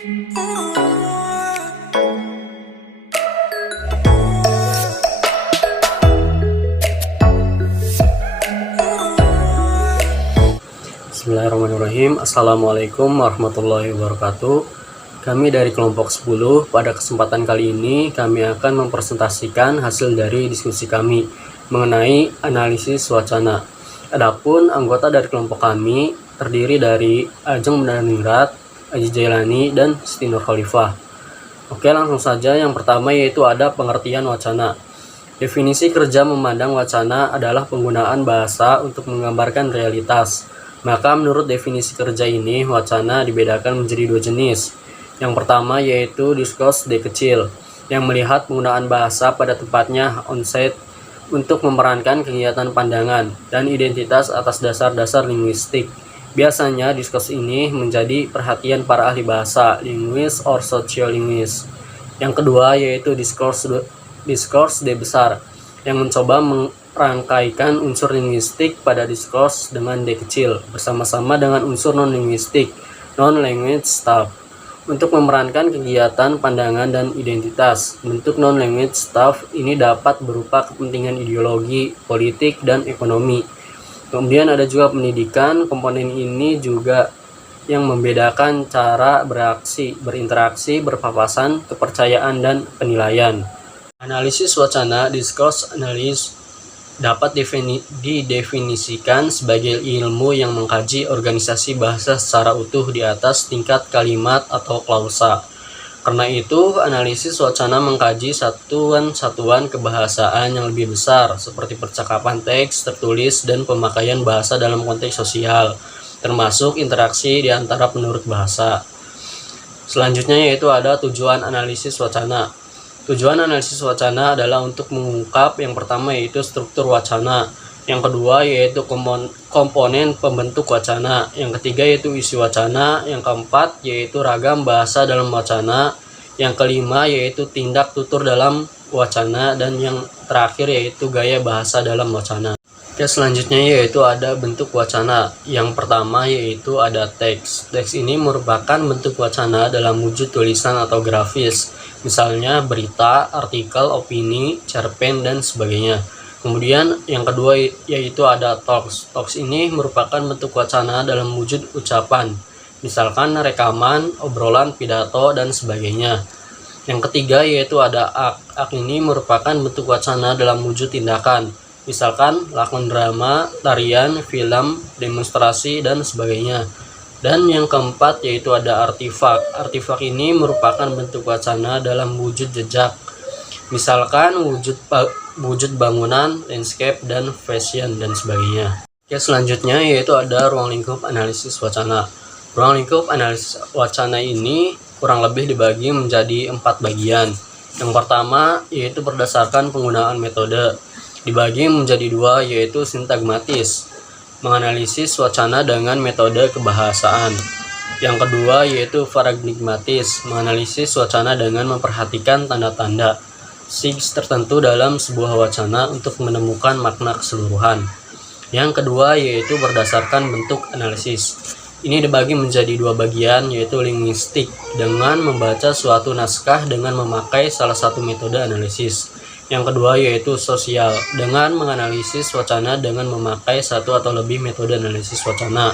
Bismillahirrahmanirrahim. Assalamualaikum warahmatullahi wabarakatuh. Kami dari kelompok 10, pada kesempatan kali ini kami akan mempresentasikan hasil dari diskusi kami mengenai analisis wacana. Adapun anggota dari kelompok kami terdiri dari Ajeng Bendaningrat, Aji Jailani, dan Siti Nur Khalifah. Oke, langsung saja. Yang pertama yaitu ada pengertian wacana. Definisi kerja memandang wacana adalah penggunaan bahasa untuk menggambarkan realitas. Maka menurut definisi kerja ini, wacana dibedakan menjadi dua jenis. Yang pertama yaitu discourse D kecil, yang melihat penggunaan bahasa pada tempatnya on-site untuk memerankan kegiatan pandangan dan identitas atas dasar-dasar linguistik. Biasanya discourse ini menjadi perhatian para ahli bahasa, linguis or sociolinguis. Yang kedua yaitu discourse D besar, yang mencoba merangkaikan unsur linguistik pada discourse dengan D kecil bersama-sama dengan unsur non-linguistik, non-language stuff, untuk memerankan kegiatan pandangan dan identitas. Bentuk non-language stuff ini dapat berupa kepentingan ideologi, politik, dan ekonomi. Kemudian ada juga pendidikan. Komponen ini juga yang membedakan cara bereaksi, berinteraksi, berpapasan, kepercayaan, dan penilaian. Analisis wacana, discourse analysis, dapat didefinisikan sebagai ilmu yang mengkaji organisasi bahasa secara utuh di atas tingkat kalimat atau klausa. Karena itu, analisis wacana mengkaji satuan-satuan kebahasaan yang lebih besar, seperti percakapan teks, tertulis, dan pemakaian bahasa dalam konteks sosial, termasuk interaksi di antara penurut bahasa. Selanjutnya yaitu ada tujuan analisis wacana. Tujuan analisis wacana adalah untuk mengungkap yang pertama yaitu struktur wacana, yang kedua yaitu komponen pembentuk wacana, yang ketiga yaitu isi wacana, yang keempat yaitu ragam bahasa dalam wacana, yang kelima yaitu tindak tutur dalam wacana, dan yang terakhir yaitu gaya bahasa dalam wacana. Oke, selanjutnya yaitu ada bentuk wacana. Yang pertama yaitu ada teks. Teks ini merupakan bentuk wacana dalam wujud tulisan atau grafis, misalnya berita, artikel, opini, cerpen, dan sebagainya. Kemudian yang kedua yaitu ada talks. Talks ini merupakan bentuk wacana dalam wujud ucapan, misalkan rekaman, obrolan, pidato, dan sebagainya. Yang ketiga yaitu ada act. Act ini merupakan bentuk wacana dalam wujud tindakan, misalkan lakon drama, tarian, film, demonstrasi, dan sebagainya. Dan yang keempat yaitu ada artifak. Artifak ini merupakan bentuk wacana dalam wujud jejak, misalkan wujud bangunan, landscape, dan fashion, dan sebagainya. Oke, selanjutnya yaitu ada ruang lingkup analisis wacana. Ruang lingkup analisis wacana ini kurang lebih dibagi menjadi 4 bagian. Yang pertama yaitu berdasarkan penggunaan metode, dibagi menjadi 2 yaitu sintagmatis, menganalisis wacana dengan metode kebahasaan. Yang kedua yaitu paradigmatis, menganalisis wacana dengan memperhatikan tanda-tanda signs tertentu dalam sebuah wacana untuk menemukan makna keseluruhan. Yang kedua yaitu berdasarkan bentuk analisis. Ini dibagi menjadi 2 bagian yaitu linguistik, dengan membaca suatu naskah dengan memakai salah satu metode analisis. Yang kedua yaitu sosial, dengan menganalisis wacana dengan memakai satu atau lebih metode analisis wacana.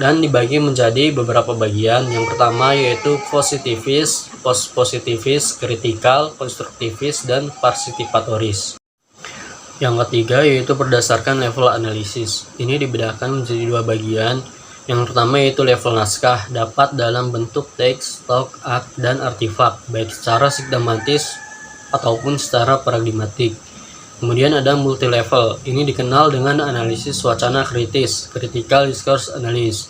Dan dibagi menjadi beberapa bagian. Yang pertama yaitu positivis, post-positivis, kritikal, konstruktivis, dan partisipatoris. Yang ketiga yaitu berdasarkan level analisis. Ini dibedakan menjadi 2 bagian. Yang pertama yaitu level naskah, dapat dalam bentuk teks, talk, act, dan artifak, baik secara sigmatis ataupun secara paradigmatik. Kemudian ada multi level. Ini dikenal dengan analisis wacana kritis, critical discourse analysis.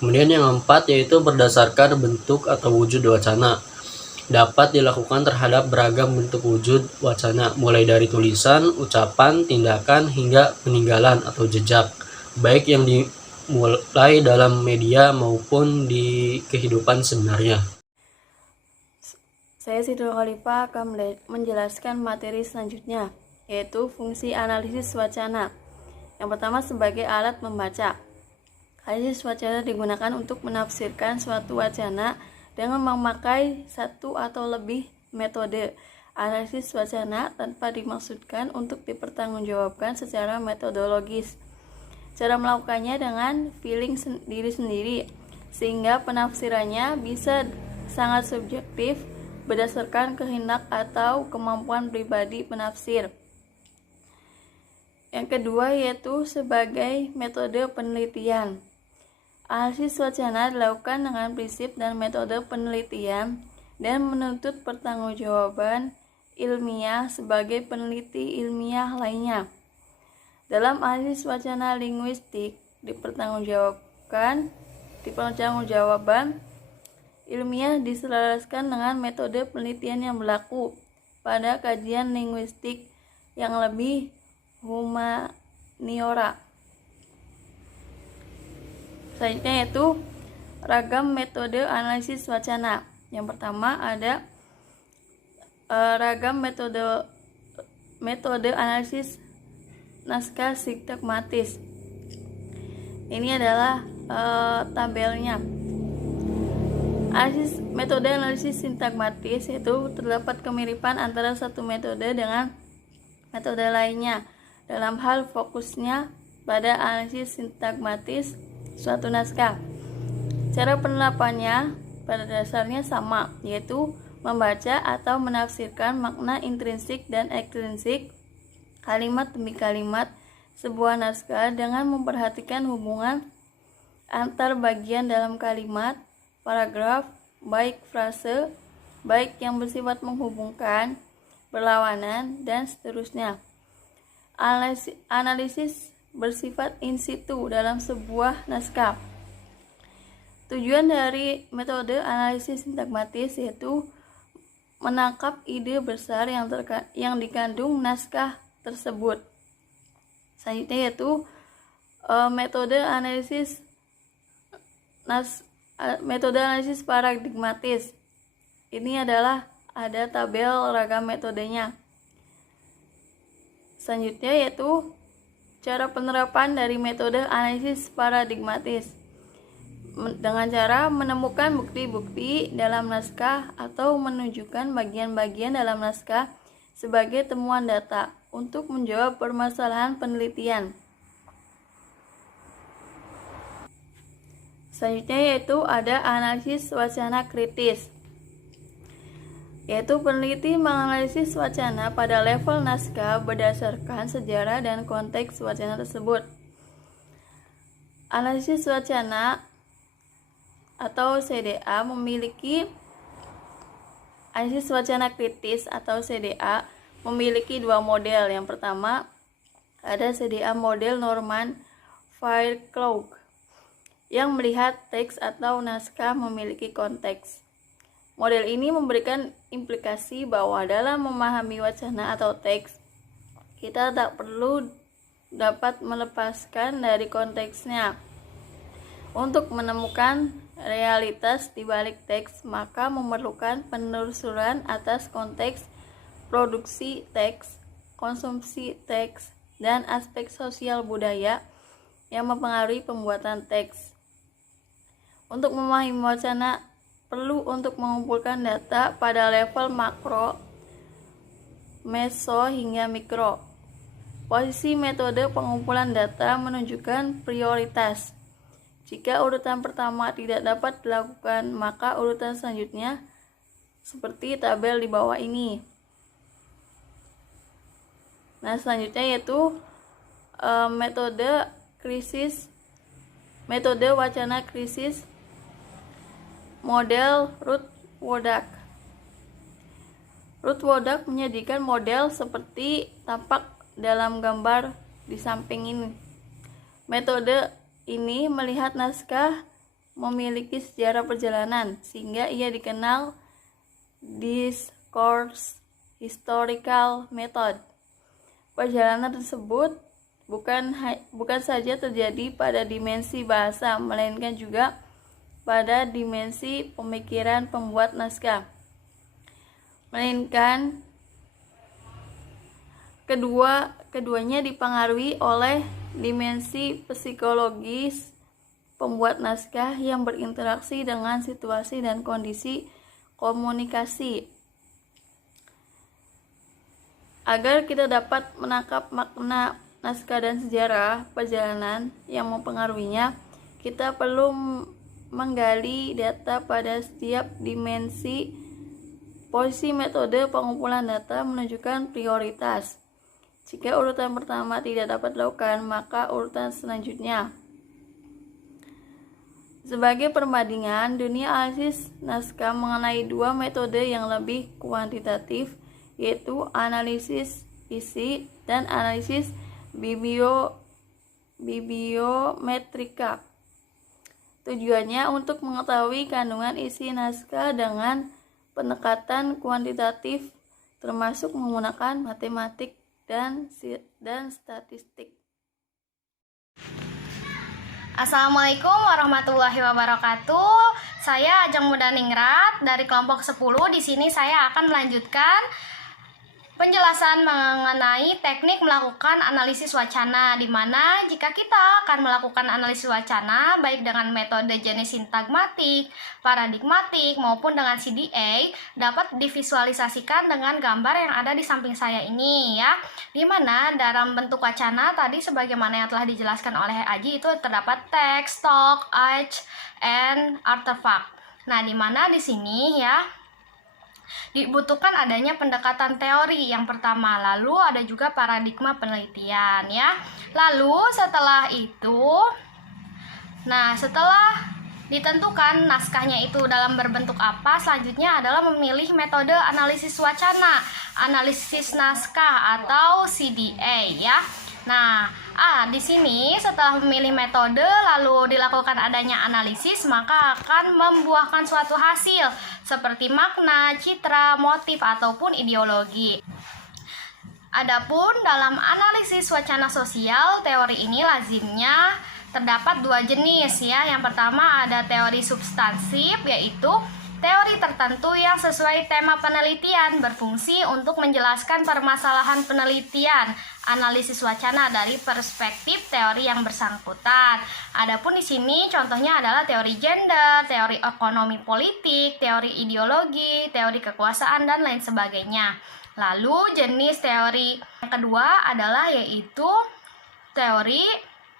Kemudian yang keempat yaitu berdasarkan bentuk atau wujud wacana, dapat dilakukan terhadap beragam bentuk wujud wacana, mulai dari tulisan, ucapan, tindakan, hingga peninggalan atau jejak, baik yang dimulai dalam media maupun di kehidupan sebenarnya. Saya Siti Nur Khalifah akan menjelaskan materi selanjutnya, yaitu fungsi analisis wacana. Yang pertama sebagai alat membaca. Analisis wacana digunakan untuk menafsirkan suatu wacana dengan memakai satu atau lebih metode. Analisis wacana tanpa dimaksudkan untuk dipertanggungjawabkan secara metodologis. Cara melakukannya dengan feeling diri sendiri, sehingga penafsirannya bisa sangat subjektif berdasarkan kehendak atau kemampuan pribadi penafsir. Yang kedua yaitu sebagai metode penelitian. Analisis wacana dilakukan dengan prinsip dan metode penelitian dan menuntut pertanggungjawaban ilmiah sebagai peneliti ilmiah lainnya. Dalam analisis wacana linguistik, dipertanggungjawaban ilmiah diselaraskan dengan metode penelitian yang berlaku pada kajian linguistik yang lebih humaniora. Selanjutnya yaitu ragam metode analisis wacana. Yang pertama ada ragam metode analisis naskah sintagmatis. Ini adalah tabelnya. Metode analisis sintagmatis yaitu terdapat kemiripan antara satu metode dengan metode lainnya dalam hal fokusnya pada analisis sintagmatis suatu naskah. Cara penerapannya pada dasarnya sama, yaitu membaca atau menafsirkan makna intrinsik dan ekstrinsik kalimat demi kalimat sebuah naskah dengan memperhatikan hubungan antar bagian dalam kalimat, paragraf, baik frase, baik yang bersifat menghubungkan, berlawanan, dan seterusnya. Analisis bersifat in situ dalam sebuah naskah. Tujuan dari metode analisis sintagmatis yaitu menangkap ide besar yang dikandung naskah tersebut. Selanjutnya yaitu metode analisis paradigmatis. Ini adalah ada tabel ragam metodenya. Selanjutnya yaitu cara penerapan dari metode analisis paradigmatis dengan cara menemukan bukti-bukti dalam naskah atau menunjukkan bagian-bagian dalam naskah sebagai temuan data untuk menjawab permasalahan penelitian. Selanjutnya yaitu ada analisis wacana kritis, yaitu peneliti menganalisis wacana pada level naskah berdasarkan sejarah dan konteks wacana tersebut. Analisis wacana atau CDA analisis wacana kritis atau CDA memiliki dua model. Yang pertama ada CDA model Norman Fairclough yang melihat teks atau naskah memiliki konteks. Model ini memberikan implikasi bahwa dalam memahami wacana atau teks, kita tak perlu dapat melepaskan dari konteksnya. Untuk menemukan realitas di balik teks, maka memerlukan penelusuran atas konteks produksi teks, konsumsi teks, dan aspek sosial budaya yang mempengaruhi pembuatan teks. Untuk memahami wacana, perlu untuk mengumpulkan data pada level makro, meso, hingga mikro. Posisi metode pengumpulan data menunjukkan prioritas. Jika urutan pertama tidak dapat dilakukan, maka urutan selanjutnya seperti tabel di bawah ini. Nah, selanjutnya yaitu metode wacana krisis model Ruth Wodak. Ruth Wodak menyajikan model seperti tampak dalam gambar di samping ini. Metode ini melihat naskah memiliki sejarah perjalanan, sehingga ia dikenal discourse historical method. Perjalanan tersebut bukan saja terjadi pada dimensi bahasa, melainkan juga pada dimensi pemikiran pembuat naskah. Melainkan keduanya dipengaruhi oleh dimensi psikologis pembuat naskah yang berinteraksi dengan situasi dan kondisi komunikasi. Agar kita dapat menangkap makna naskah dan sejarah perjalanan yang mempengaruhinya, kita perlu menggali data pada setiap dimensi. Posisi metode pengumpulan data menunjukkan prioritas. Jika urutan pertama tidak dapat dilakukan, maka urutan selanjutnya. Sebagai perbandingan, dunia analisis naskah mengenai dua metode yang lebih kuantitatif, yaitu analisis isi dan analisis bibliometrika. Tujuannya untuk mengetahui kandungan isi naskah dengan pendekatan kuantitatif, termasuk menggunakan matematik dan statistik. Assalamualaikum warahmatullahi wabarakatuh. Saya Ajeng Mudaningrat dari kelompok 10. Di sini saya akan melanjutkan penjelasan mengenai teknik melakukan analisis wacana, di mana jika kita akan melakukan analisis wacana baik dengan metode jenis sintagmatik, paradigmatik maupun dengan CDA, dapat divisualisasikan dengan gambar yang ada di samping saya ini ya. Di mana dalam bentuk wacana tadi sebagaimana yang telah dijelaskan oleh Aji itu terdapat teks, talk, age, and artifact. Nah, di mana di sini ya dibutuhkan adanya pendekatan teori yang pertama, lalu ada juga paradigma penelitian ya. Lalu setelah itu, setelah ditentukan naskahnya itu dalam berbentuk apa, selanjutnya adalah memilih metode analisis wacana, analisis naskah atau CDA ya. Di sini setelah memilih metode lalu dilakukan adanya analisis, maka akan membuahkan suatu hasil seperti makna, citra, motif ataupun ideologi. Adapun dalam analisis wacana sosial, teori ini lazimnya terdapat dua jenis ya. Yang pertama ada teori substansif, yaitu teori tertentu yang sesuai tema penelitian berfungsi untuk menjelaskan permasalahan penelitian analisis wacana dari perspektif teori yang bersangkutan. Adapun di sini contohnya adalah teori gender, teori ekonomi politik, teori ideologi, teori kekuasaan dan lain sebagainya. Lalu jenis teori yang kedua adalah yaitu teori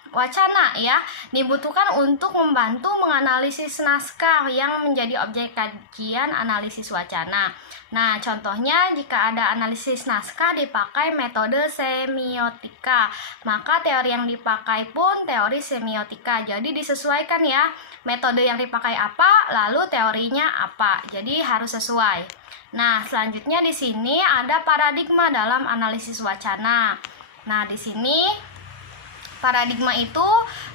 wacana ya, dibutuhkan untuk membantu menganalisis naskah yang menjadi objek kajian analisis wacana. Nah, contohnya jika ada analisis naskah dipakai metode semiotika, maka teori yang dipakai pun teori semiotika. Jadi disesuaikan ya, metode yang dipakai apa, lalu teorinya apa. Jadi harus sesuai. Nah, selanjutnya di sini ada paradigma dalam analisis wacana. Nah, di sini paradigma itu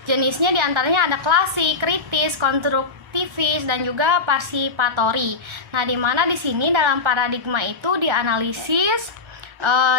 jenisnya diantaranya ada klasik, kritis, konstruktivis, dan juga parsipatori. Nah, di mana di sini dalam paradigma itu dianalisis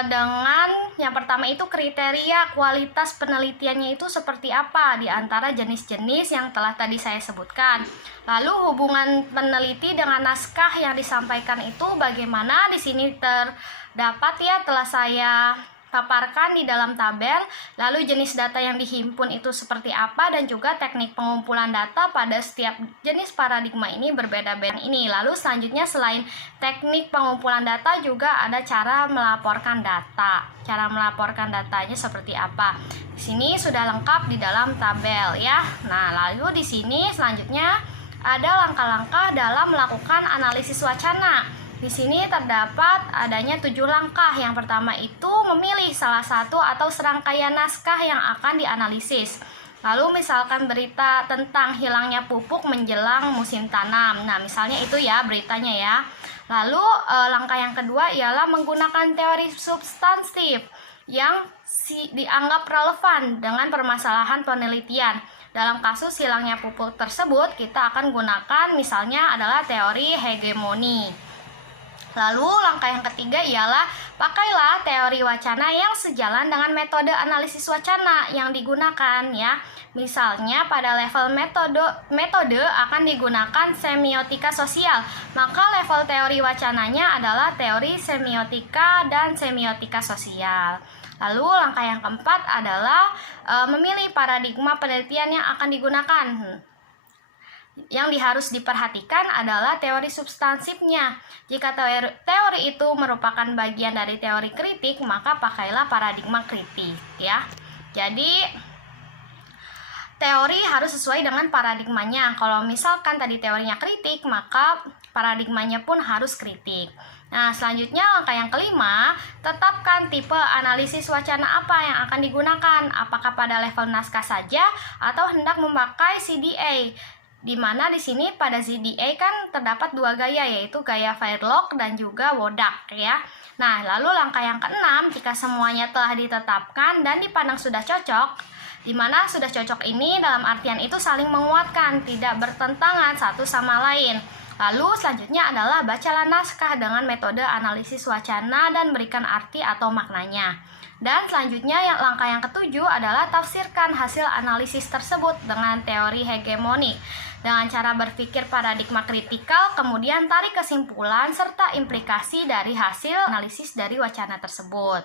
dengan yang pertama itu kriteria kualitas penelitiannya itu seperti apa di antara jenis-jenis yang telah tadi saya sebutkan. Lalu hubungan peneliti dengan naskah yang disampaikan itu bagaimana, di sini terdapat ya, telah saya paparkan di dalam tabel. Lalu jenis data yang dihimpun itu seperti apa, dan juga teknik pengumpulan data pada setiap jenis paradigma ini berbeda-beda ini. Lalu selanjutnya selain teknik pengumpulan data juga ada cara melaporkan data. Cara melaporkan datanya seperti apa? Di sini sudah lengkap di dalam tabel ya. Nah, lalu di sini selanjutnya ada langkah-langkah dalam melakukan analisis wacana. Di sini terdapat adanya 7 langkah. Yang pertama itu memilih salah satu atau serangkaian naskah yang akan dianalisis. Lalu misalkan berita tentang hilangnya pupuk menjelang musim tanam. Nah, misalnya itu ya beritanya ya. Lalu langkah yang kedua ialah menggunakan teori substansif yang dianggap relevan dengan permasalahan penelitian. Dalam kasus hilangnya pupuk tersebut, kita akan gunakan misalnya adalah teori hegemoni. Lalu langkah yang ketiga ialah pakailah teori wacana yang sejalan dengan metode analisis wacana yang digunakan ya. Misalnya pada level metode akan digunakan semiotika sosial, maka level teori wacananya adalah teori semiotika dan semiotika sosial. Lalu langkah yang keempat adalah memilih paradigma penelitian yang akan digunakan. Yang harus diperhatikan adalah teori substansifnya. Jika teori itu merupakan bagian dari teori kritik, maka pakailah paradigma kritik ya. Jadi teori harus sesuai dengan paradigmanya. Kalau misalkan tadi teorinya kritik, maka paradigmanya pun harus kritik. Nah, selanjutnya langkah yang kelima, tetapkan tipe analisis wacana apa yang akan digunakan. Apakah pada level naskah saja atau hendak memakai CDA? Di mana di sini pada CDA kan terdapat dua gaya, yaitu gaya Fairlock dan juga Wodak ya. Nah, lalu langkah yang keenam, jika semuanya telah ditetapkan dan dipandang sudah cocok, di mana sudah cocok ini dalam artian itu saling menguatkan, tidak bertentangan satu sama lain. Lalu selanjutnya adalah bacalah naskah dengan metode analisis wacana dan berikan arti atau maknanya. Dan selanjutnya langkah yang ketujuh adalah tafsirkan hasil analisis tersebut dengan teori hegemoni dengan cara berpikir paradigma kritikal, kemudian tarik kesimpulan serta implikasi dari hasil analisis dari wacana tersebut.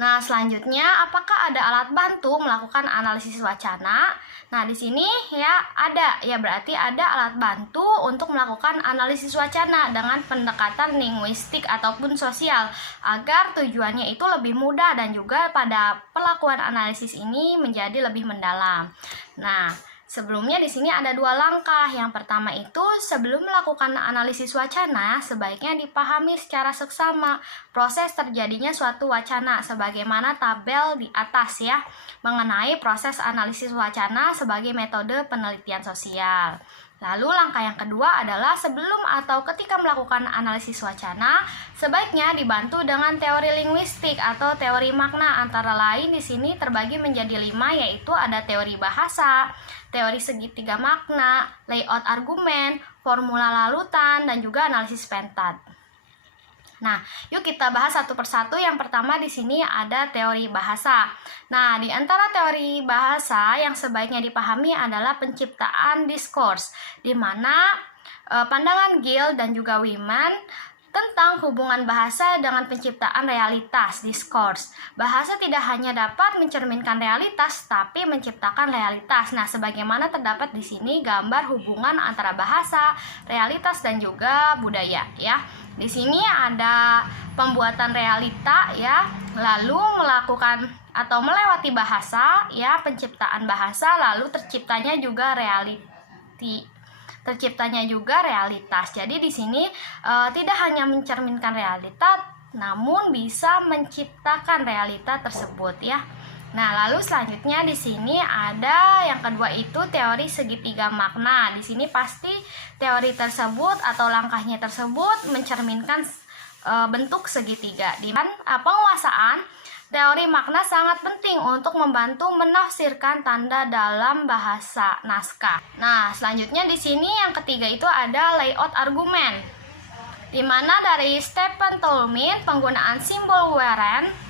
Nah, selanjutnya apakah ada alat bantu melakukan analisis wacana? Nah, di sini ya ada, ya berarti ada alat bantu untuk melakukan analisis wacana dengan pendekatan linguistik ataupun sosial agar tujuannya itu lebih mudah dan juga pada pelakuan analisis ini menjadi lebih mendalam. Nah, sebelumnya di sini ada dua langkah. Yang pertama itu sebelum melakukan analisis wacana sebaiknya dipahami secara seksama proses terjadinya suatu wacana sebagaimana tabel di atas ya, mengenai proses analisis wacana sebagai metode penelitian sosial. Lalu langkah yang kedua adalah sebelum atau ketika melakukan analisis wacana sebaiknya dibantu dengan teori linguistik atau teori makna. Antara lain di sini terbagi menjadi 5, yaitu ada teori bahasa, teori segitiga makna, layout argumen, formula larutan, dan juga analisis pentat. Nah, yuk kita bahas satu persatu. Yang pertama di sini ada teori bahasa. Nah, di antara teori bahasa yang sebaiknya dipahami adalah penciptaan diskurs, di mana pandangan Gill dan juga Wiman tentang hubungan bahasa dengan penciptaan realitas, diskurs. Bahasa tidak hanya dapat mencerminkan realitas, tapi menciptakan realitas. Nah, sebagaimana terdapat di sini gambar hubungan antara bahasa, realitas, dan juga budaya, ya. Di sini ada pembuatan realita, ya, lalu melakukan atau melewati bahasa, ya, penciptaan bahasa, lalu terciptanya juga realitas. Jadi di sini tidak hanya mencerminkan realitas, namun bisa menciptakan realita tersebut ya. Nah, lalu selanjutnya di sini ada yang kedua itu teori segitiga makna. Di sini pasti teori tersebut atau langkahnya tersebut mencerminkan bentuk segitiga. Di mana penguasaan teori makna sangat penting untuk membantu menafsirkan tanda dalam bahasa naskah. Nah, selanjutnya di sini yang ketiga itu ada layout argumen. Di mana dari Stephen Toulmin penggunaan simbol Warren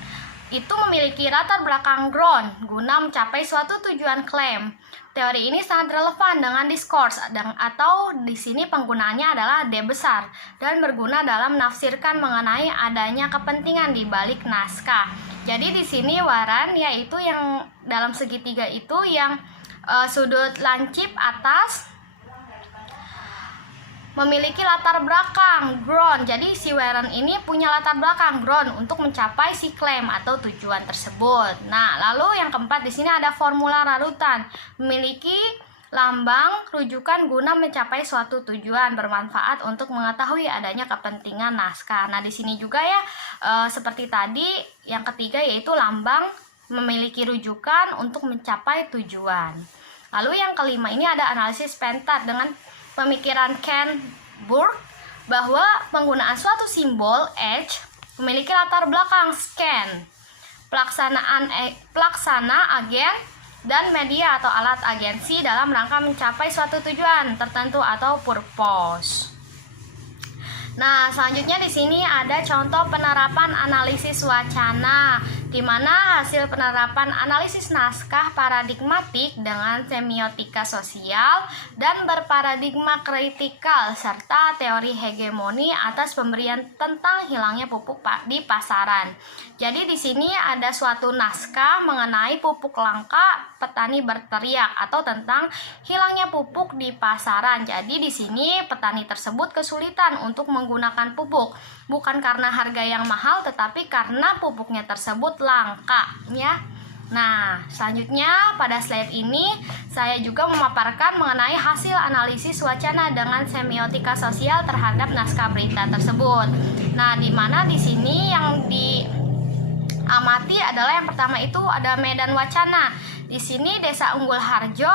itu memiliki latar belakang ground guna mencapai suatu tujuan klaim. Teori ini sangat relevan dengan diskurs atau di sini penggunaannya adalah D besar dan berguna dalam menafsirkan mengenai adanya kepentingan di balik naskah. Jadi di sini Warren yaitu yang dalam segitiga itu yang sudut lancip atas memiliki latar belakang ground. Jadi si Warren ini punya latar belakang ground untuk mencapai si klaim atau tujuan tersebut. Nah, lalu yang keempat di sini ada formula larutan, memiliki lambang rujukan guna mencapai suatu tujuan, bermanfaat untuk mengetahui adanya kepentingan naskah. Nah, di sini juga ya seperti tadi yang ketiga yaitu lambang memiliki rujukan untuk mencapai tujuan. Lalu yang kelima ini ada analisis pentat dengan pemikiran Ken Burke bahwa penggunaan suatu simbol H memiliki latar belakang scan, pelaksana agen dan media atau alat agensi dalam rangka mencapai suatu tujuan tertentu atau purpose. Nah, selanjutnya di sini ada contoh penerapan analisis wacana. di mana hasil penerapan analisis naskah paradigmatik dengan semiotika sosial dan berparadigma kritikal serta teori hegemoni atas pemberian tentang hilangnya pupuk di pasaran. Jadi di sini ada suatu naskah mengenai pupuk langka, petani berteriak, atau tentang hilangnya pupuk di pasaran. Jadi di sini petani tersebut kesulitan untuk menggunakan pupuk, bukan karena harga yang mahal tetapi karena pupuknya tersebut langka ya. Nah, selanjutnya pada slide ini saya juga memaparkan mengenai hasil analisis wacana dengan semiotika sosial terhadap naskah berita tersebut. Nah, di mana di sini yang diamati adalah yang pertama itu ada medan wacana. Di sini Desa Unggul Harjo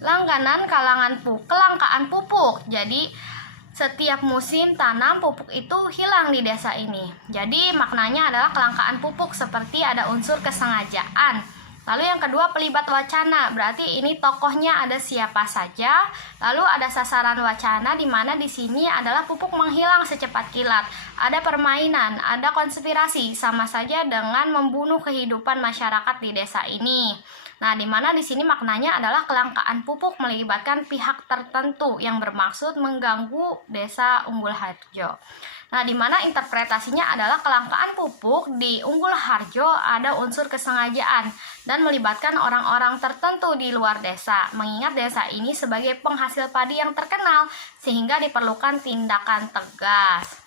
langganan kelangkaan pupuk. Jadi setiap musim tanam pupuk itu hilang di desa ini. Jadi maknanya adalah kelangkaan pupuk, seperti ada unsur kesengajaan. Lalu yang kedua pelibat wacana, berarti ini tokohnya ada siapa saja. Lalu ada sasaran wacana, di mana di sini adalah pupuk menghilang secepat kilat. Ada permainan, ada konspirasi, sama saja dengan membunuh kehidupan masyarakat di desa ini. Nah, di mana di sini maknanya adalah kelangkaan pupuk melibatkan pihak tertentu yang bermaksud mengganggu Desa Unggul Harjo. Nah, di mana interpretasinya adalah kelangkaan pupuk di Unggul Harjo ada unsur kesengajaan dan melibatkan orang-orang tertentu di luar desa, mengingat desa ini sebagai penghasil padi yang terkenal sehingga diperlukan tindakan tegas.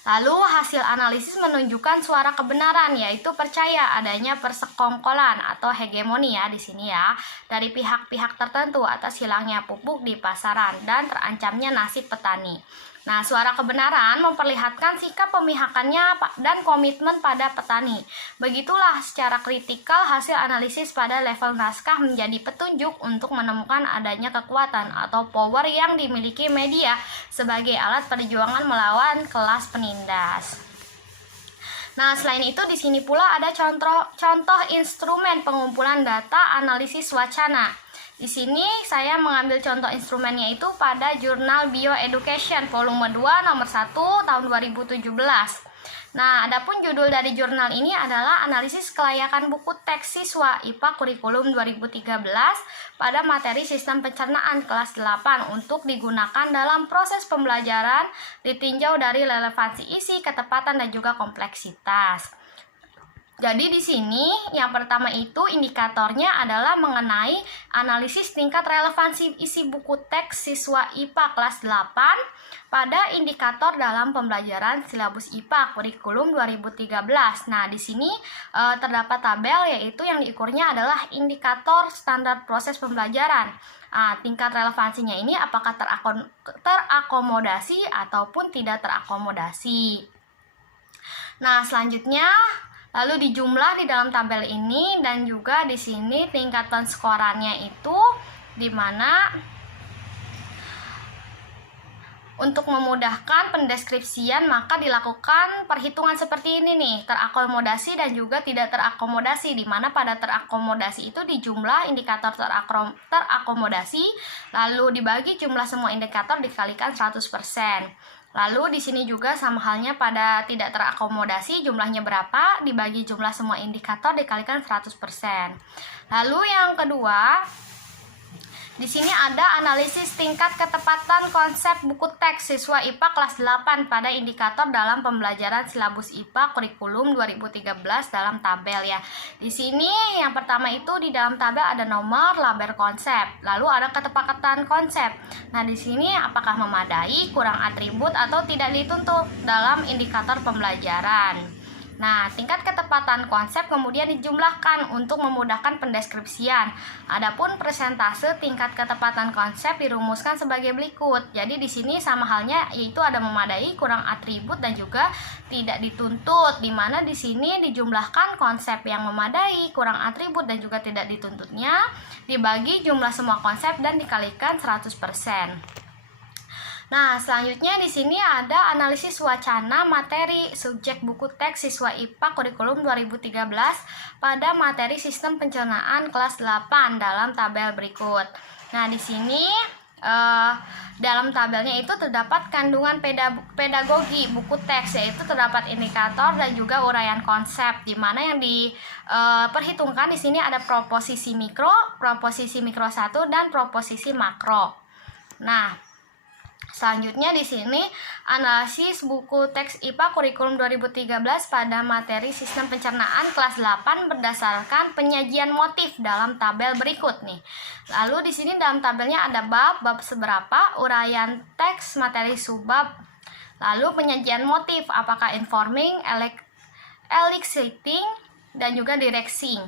Lalu hasil analisis menunjukkan suara kebenaran, yaitu percaya adanya persekongkolan atau hegemoni ya di sini ya dari pihak-pihak tertentu atas hilangnya pupuk di pasaran dan terancamnya nasib petani. Nah, suara kebenaran memperlihatkan sikap pemihakannya dan komitmen pada petani. Begitulah secara kritikal hasil analisis pada level naskah menjadi petunjuk untuk menemukan adanya kekuatan atau power yang dimiliki media sebagai alat perjuangan melawan kelas penindas. Nah, selain itu di sini pula ada contoh instrumen pengumpulan data analisis wacana. Di sini saya mengambil contoh instrumennya itu pada jurnal Bioeducation volume 2 nomor 1 tahun 2017. Nah, adapun judul dari jurnal ini adalah analisis kelayakan buku teks siswa IPA kurikulum 2013 pada materi sistem pencernaan kelas 8 untuk digunakan dalam proses pembelajaran ditinjau dari relevansi isi, ketepatan, dan juga kompleksitas. Jadi di sini yang pertama itu indikatornya adalah mengenai analisis tingkat relevansi isi buku teks siswa IPA kelas 8 pada indikator dalam pembelajaran silabus IPA kurikulum 2013. Nah, di sini terdapat tabel yaitu yang diukurnya adalah indikator standar proses pembelajaran. Tingkat relevansinya ini apakah terakomodasi ataupun tidak terakomodasi. Nah, selanjutnya lalu dijumlah di dalam tabel ini dan juga di sini tingkat penskorannya itu di mana untuk memudahkan pendeskripsian maka dilakukan perhitungan seperti ini nih, terakomodasi dan juga tidak terakomodasi, di mana pada terakomodasi itu dijumlah indikator terakomodasi lalu dibagi jumlah semua indikator dikalikan 100%. Lalu di sini juga sama halnya pada tidak terakomodasi, jumlahnya berapa dibagi jumlah semua indikator dikalikan 100%. Lalu yang kedua, di sini ada analisis tingkat ketepatan konsep buku teks siswa IPA kelas 8 pada indikator dalam pembelajaran silabus IPA kurikulum 2013 dalam tabel ya. Di sini yang pertama itu di dalam tabel ada nomor, laber konsep, lalu ada ketepatan konsep. Nah, di sini apakah memadai, kurang atribut atau tidak dituntut dalam indikator pembelajaran. Nah, tingkat ketepatan konsep kemudian dijumlahkan untuk memudahkan pendeskripsian. Adapun persentase tingkat ketepatan konsep dirumuskan sebagai berikut. Jadi di sini sama halnya yaitu ada memadai, kurang atribut dan juga tidak dituntut. Di mana di sini dijumlahkan konsep yang memadai, kurang atribut dan juga tidak dituntutnya dibagi jumlah semua konsep dan dikalikan 100%. Nah, selanjutnya di sini ada analisis wacana materi subjek buku teks siswa IPA kurikulum 2013 pada materi sistem pencernaan kelas 8 dalam tabel berikut. Nah, di sini dalam tabelnya itu terdapat kandungan pedagogi buku teks, yaitu terdapat indikator dan juga uraian konsep, di mana yang diperhitungkan di sini ada proposisi mikro 1 dan proposisi makro. Nah, selanjutnya di sini analisis buku teks IPA kurikulum 2013 pada materi sistem pencernaan kelas 8 berdasarkan penyajian motif dalam tabel berikut nih. Lalu di sini dalam tabelnya ada bab seberapa, uraian teks, materi subbab, lalu penyajian motif apakah informing, eliciting, dan juga directing.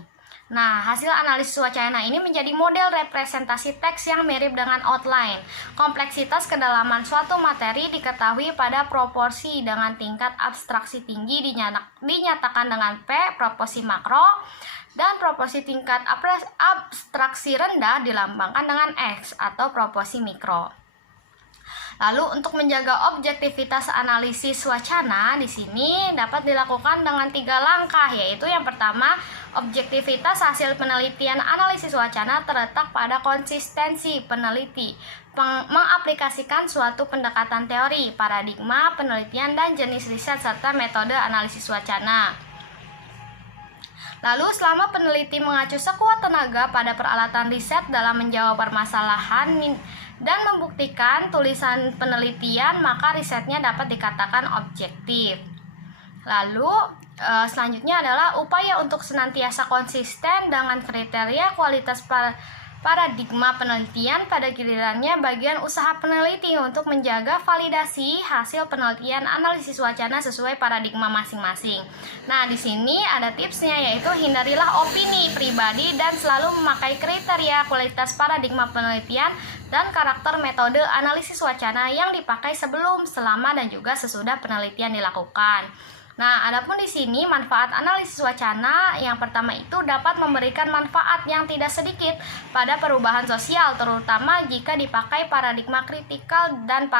Nah, hasil analisis wacana ini menjadi model representasi teks yang mirip dengan outline. Kompleksitas kedalaman suatu materi diketahui pada proporsi dengan tingkat abstraksi tinggi dinyatakan dengan P, proporsi makro, dan proporsi tingkat abstraksi rendah dilambangkan dengan X atau proporsi mikro. Lalu untuk menjaga objektivitas analisis wacana di sini dapat dilakukan dengan 3 langkah, yaitu yang pertama, objektivitas hasil penelitian analisis wacana terletak pada konsistensi peneliti, mengaplikasikan suatu pendekatan teori, paradigma, penelitian, dan jenis riset serta metode analisis wacana. Lalu selama peneliti mengacu sekuat tenaga pada peralatan riset dalam menjawab permasalahan dan membuktikan tulisan penelitian, maka risetnya dapat dikatakan objektif. Lalu selanjutnya adalah upaya untuk senantiasa konsisten dengan kriteria kualitas paradigma penelitian, pada gilirannya bagian usaha peneliti untuk menjaga validasi hasil penelitian analisis wacana sesuai paradigma masing-masing. Nah, di sini ada tipsnya, yaitu hindarilah opini pribadi dan selalu memakai kriteria kualitas paradigma penelitian dan karakter metode analisis wacana yang dipakai sebelum, selama, dan juga sesudah penelitian dilakukan. Nah, adapun di sini manfaat analisis wacana yang pertama itu dapat memberikan manfaat yang tidak sedikit pada perubahan sosial, terutama jika dipakai paradigma kritikal dan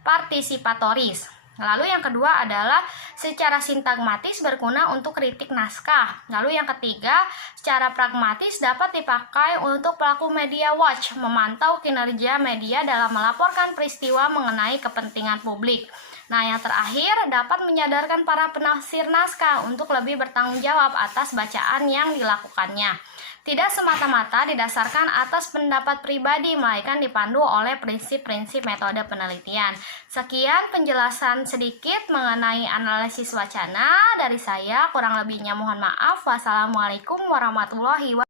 partisipatoris. Lalu yang kedua adalah secara sintagmatis berguna untuk kritik naskah. Lalu yang ketiga, secara pragmatis dapat dipakai untuk pelaku media watch, memantau kinerja media dalam melaporkan peristiwa mengenai kepentingan publik. Nah, yang terakhir dapat menyadarkan para penafsir naskah untuk lebih bertanggung jawab atas bacaan yang dilakukannya. Tidak semata-mata didasarkan atas pendapat pribadi, melainkan dipandu oleh prinsip-prinsip metode penelitian. Sekian penjelasan sedikit mengenai analisis wacana dari saya, kurang lebihnya mohon maaf. Wassalamualaikum warahmatullahi wabarakatuh.